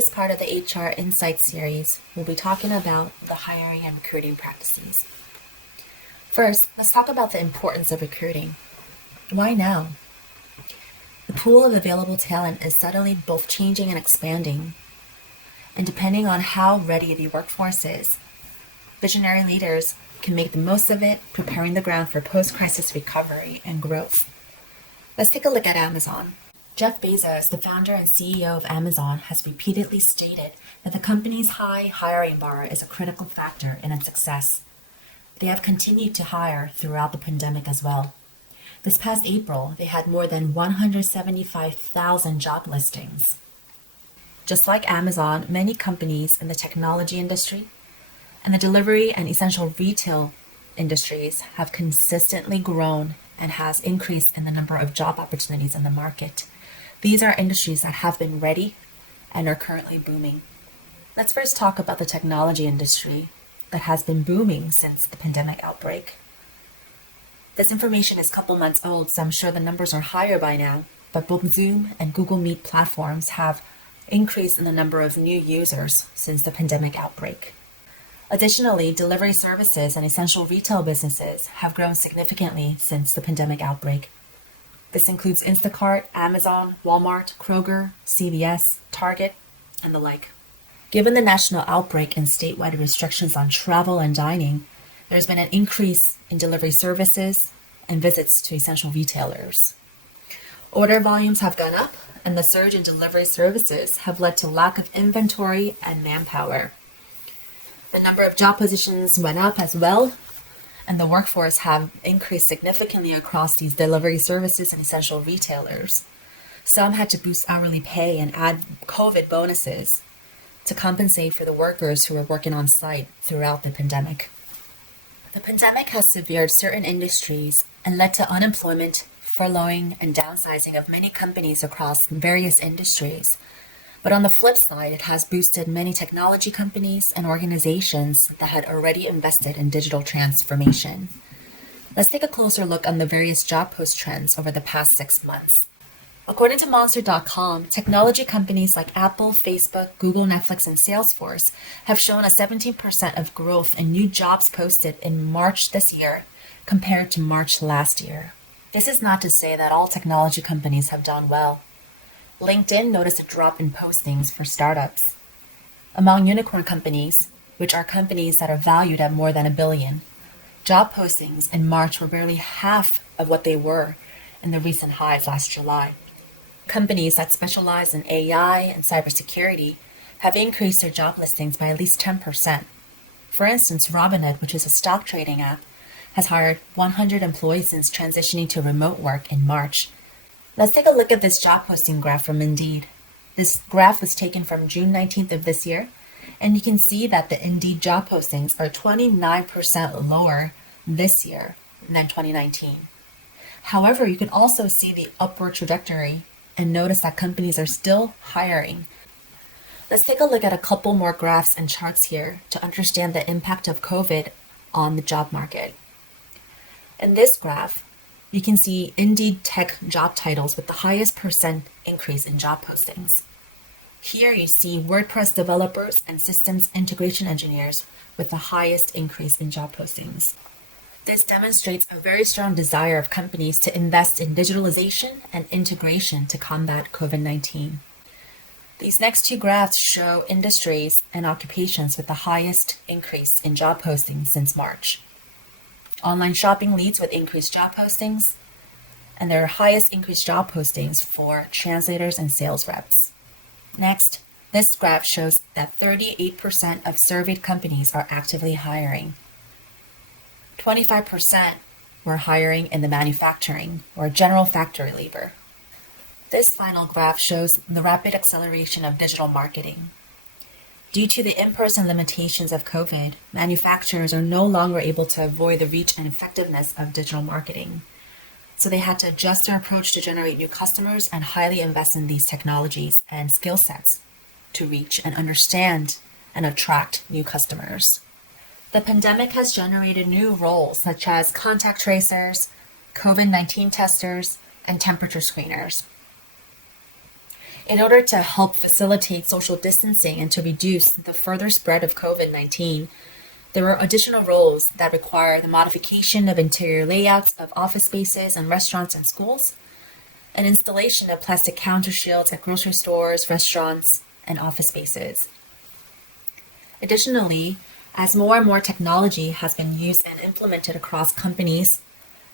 this part of the HR Insights series, we'll be talking about the hiring and recruiting practices. First, let's talk about the importance of recruiting. Why now? The pool of available talent is subtly both changing and expanding. And depending on how ready the workforce is, visionary leaders can make the most of it, preparing the ground for post-crisis recovery and growth. Let's take a look at Amazon. Jeff Bezos, the founder and CEO of Amazon, has repeatedly stated that the company's high hiring bar is a critical factor in its success. They have continued to hire throughout the pandemic as well. This past April, they had more than 175,000 job listings. Just like Amazon, many companies in the technology industry and the delivery and essential retail industries have consistently grown and has increased in the number of job opportunities in the market. These are industries that have been ready and are currently booming. Let's first talk about the technology industry that has been booming since the pandemic outbreak. This information is a couple months old, so I'm sure the numbers are higher by now, but both Zoom and Google Meet platforms have increased in the number of new users since the pandemic outbreak. Additionally, delivery services and essential retail businesses have grown significantly since the pandemic outbreak. This includes Instacart, Amazon, Walmart, Kroger, CVS, Target, and the like. Given the national outbreak and statewide restrictions on travel and dining, there's been an increase in delivery services and visits to essential retailers. Order volumes have gone up, and the surge in delivery services have led to lack of inventory and manpower. The number of job positions went up as well, and the workforce have increased significantly across these delivery services and essential retailers. Some had to boost hourly pay and add COVID bonuses to compensate for the workers who were working on site throughout the pandemic. The pandemic has severed certain industries and led to unemployment, furloughing, and downsizing of many companies across various industries. But on the flip side, it has boosted many technology companies and organizations that had already invested in digital transformation. Let's take a closer look on the various job post trends over the past 6 months. According to Monster.com, technology companies like Apple, Facebook, Google, Netflix, and Salesforce have shown a 17% of growth in new jobs posted in March this year compared to March last year. This is not to say that all technology companies have done well. LinkedIn noticed a drop in postings for startups. Among unicorn companies, which are companies that are valued at more than $1 billion, job postings in March were barely half of what they were in the recent highs last July. Companies that specialize in AI and cybersecurity have increased their job listings by at least 10%. For instance, Robinhood, which is a stock trading app, has hired 100 employees since transitioning to remote work in March. Let's take a look at this job posting graph from Indeed. This graph was taken from June 19th of this year, and you can see that the Indeed job postings are 29% lower this year than 2019. However, you can also see the upward trajectory and notice that companies are still hiring. Let's take a look at a couple more graphs and charts here to understand the impact of COVID on the job market. In this graph, you can see Indeed tech job titles with the highest percent increase in job postings. Here you see WordPress developers and systems integration engineers with the highest increase in job postings. This demonstrates a very strong desire of companies to invest in digitalization and integration to combat COVID-19. These next two graphs show industries and occupations with the highest increase in job postings since March. Online shopping leads with increased job postings, and there are highest increased job postings for translators and sales reps. Next, this graph shows that 38% of surveyed companies are actively hiring. 25% were hiring in the manufacturing or general factory labor. This final graph shows the rapid acceleration of digital marketing. Due to the in-person limitations of COVID, manufacturers are no longer able to avoid the reach and effectiveness of digital marketing. So they had to adjust their approach to generate new customers and highly invest in these technologies and skill sets to reach and understand and attract new customers. The pandemic has generated new roles such as contact tracers, COVID-19 testers, and temperature screeners. In order to help facilitate social distancing and to reduce the further spread of COVID-19, there are additional roles that require the modification of interior layouts of office spaces and restaurants and schools, and installation of plastic counter shields at grocery stores, restaurants, and office spaces. Additionally, as more and more technology has been used and implemented across companies,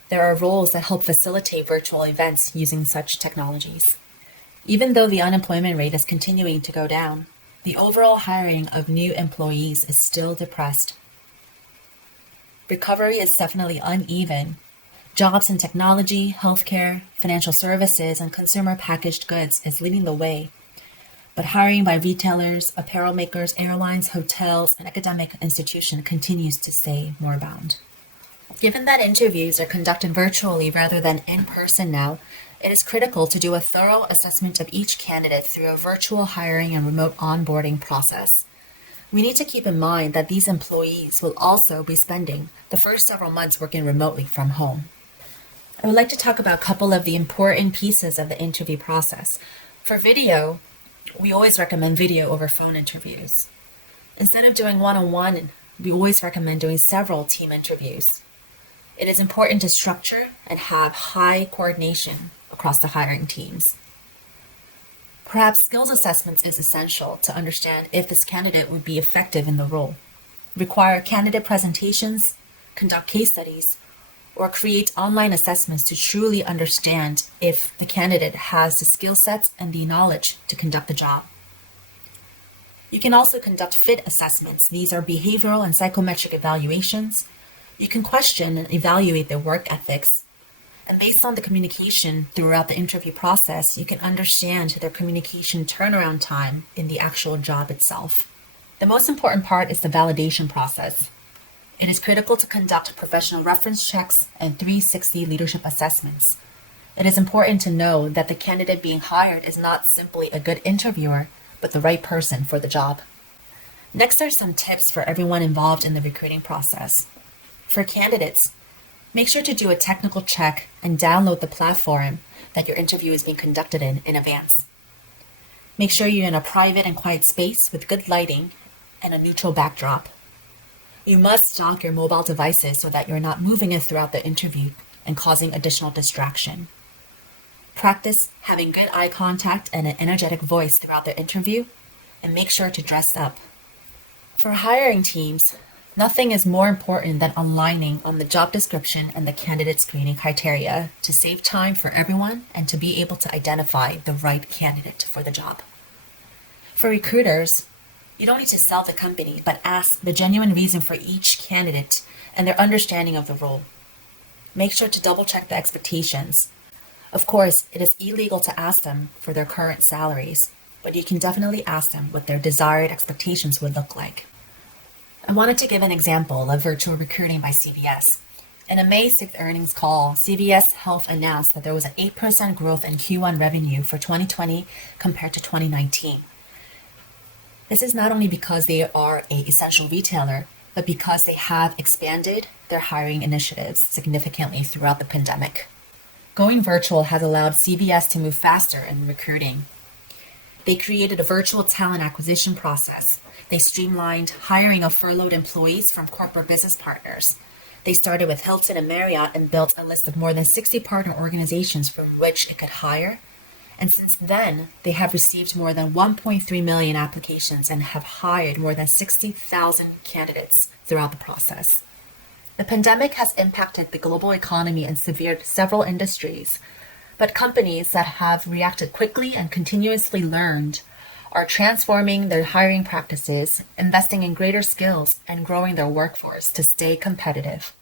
there are roles that help facilitate virtual events using such technologies. Even though the unemployment rate is continuing to go down, the overall hiring of new employees is still depressed. Recovery is definitely uneven. Jobs in technology, healthcare, financial services, and consumer packaged goods is leading the way. But hiring by retailers, apparel makers, airlines, hotels, and academic institutions continues to stay moribund. Given that interviews are conducted virtually rather than in person now, it is critical to do a thorough assessment of each candidate through a virtual hiring and remote onboarding process. We need to keep in mind that these employees will also be spending the first several months working remotely from home. I would like to talk about a couple of the important pieces of the interview process. For video, we always recommend video over phone interviews. Instead of doing one-on-one, we always recommend doing several team interviews. It is important to structure and have high coordination across the hiring teams. Perhaps skills assessments is essential to understand if this candidate would be effective in the role. Require candidate presentations, conduct case studies, or create online assessments to truly understand if the candidate has the skill sets and the knowledge to conduct the job. You can also conduct fit assessments. These are behavioral and psychometric evaluations. You can question and evaluate their work ethics. And based on the communication throughout the interview process, you can understand their communication turnaround time in the actual job itself. The most important part is the validation process. It is critical to conduct professional reference checks and 360 leadership assessments. It is important to know that the candidate being hired is not simply a good interviewer, but the right person for the job. Next are some tips for everyone involved in the recruiting process. For candidates, make sure to do a technical check and download the platform that your interview is being conducted in advance. Make sure you're in a private and quiet space with good lighting and a neutral backdrop. You must stock your mobile devices so that you're not moving it throughout the interview and causing additional distraction. Practice having good eye contact and an energetic voice throughout the interview, and make sure to dress up. For hiring teams, nothing is more important than aligning on the job description and the candidate screening criteria to save time for everyone and to be able to identify the right candidate for the job. For recruiters, you don't need to sell the company, but ask the genuine reason for each candidate and their understanding of the role. Make sure to double check the expectations. Of course, it is illegal to ask them for their current salaries, but you can definitely ask them what their desired expectations would look like. I wanted to give an example of virtual recruiting by CVS. In a May 6th earnings call, CVS Health announced that there was an 8% growth in Q1 revenue for 2020 compared to 2019. This is not only because they are an essential retailer, but because they have expanded their hiring initiatives significantly throughout the pandemic. Going virtual has allowed CVS to move faster in recruiting. They created a virtual talent acquisition process. They streamlined hiring of furloughed employees from corporate business partners. They started with Hilton and Marriott and built a list of more than 60 partner organizations from which it could hire. And since then, they have received more than 1.3 million applications and have hired more than 60,000 candidates throughout the process. The pandemic has impacted the global economy and severed several industries, but companies that have reacted quickly and continuously learned are transforming their hiring practices, investing in greater skills, and growing their workforce to stay competitive.